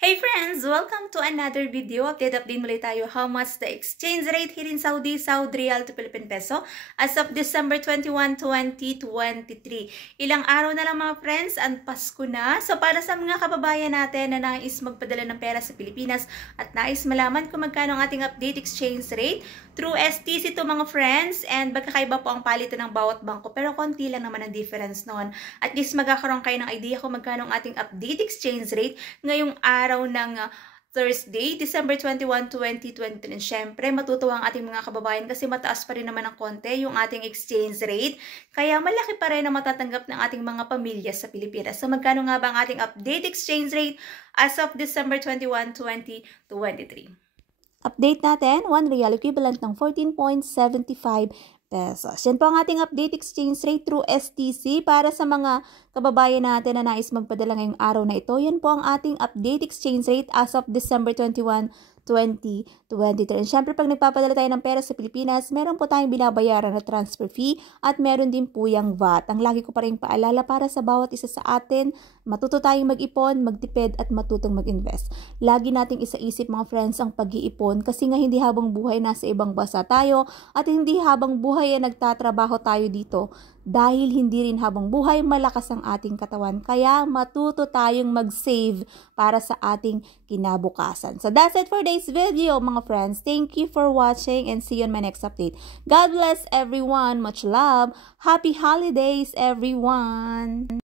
Hey friends! Welcome to another video. Update muli tayo how much the exchange rate here in Saudi Riyal to Philippine Peso as of December 21, 2023. Ilang araw na lang mga friends, ang Pasko na. So para sa mga kababayan natin na nais magpadala ng pera sa Pilipinas at nais malaman kung magkano ang ating update exchange rate, through STC to mga friends, and magkakaiba po ang palitan ng bawat bangko pero konti lang naman ang difference noon. At least magkakaroon kayo ng idea kung magkano ang ating update exchange rate ngayong araw ng Thursday, December 21, 2023. Siyempre, matutuwa ang ating mga kababayan kasi mataas pa rin naman ng konti yung ating exchange rate. Kaya malaki pa rin na matatanggap ng ating mga pamilya sa Pilipinas. So magkano nga ba ang ating update exchange rate as of December 21, 2023? Update natin, 1 real equivalent ng 14.75 pesos. Yan po ang ating update exchange rate through STC para sa mga kababayan natin na nais magpadala ngayong araw na ito. Yan po ang ating update exchange rate as of December 21, 2023. And syempre, pag nagpapadala tayo ng pera sa Pilipinas, meron po tayong binabayaran na transfer fee at meron din po yung VAT. Ang lagi ko pa rin paalala para sa bawat isa sa atin, matuto tayong mag-ipon, magtipid at matutong mag-invest. Lagi nating isaisip mga friends ang pag-iipon kasi nga hindi habang buhay nasa ibang bansa tayo at hindi habang buhay ay nagtatrabaho tayo dito. Dahil hindi rin habang buhay malakas ang ating katawan. Kaya matuto tayong mag-save para sa ating kinabukasan. So that's it for today's video mga friends. Thank you for watching and see you on my next update. God bless everyone. Much love. Happy holidays everyone.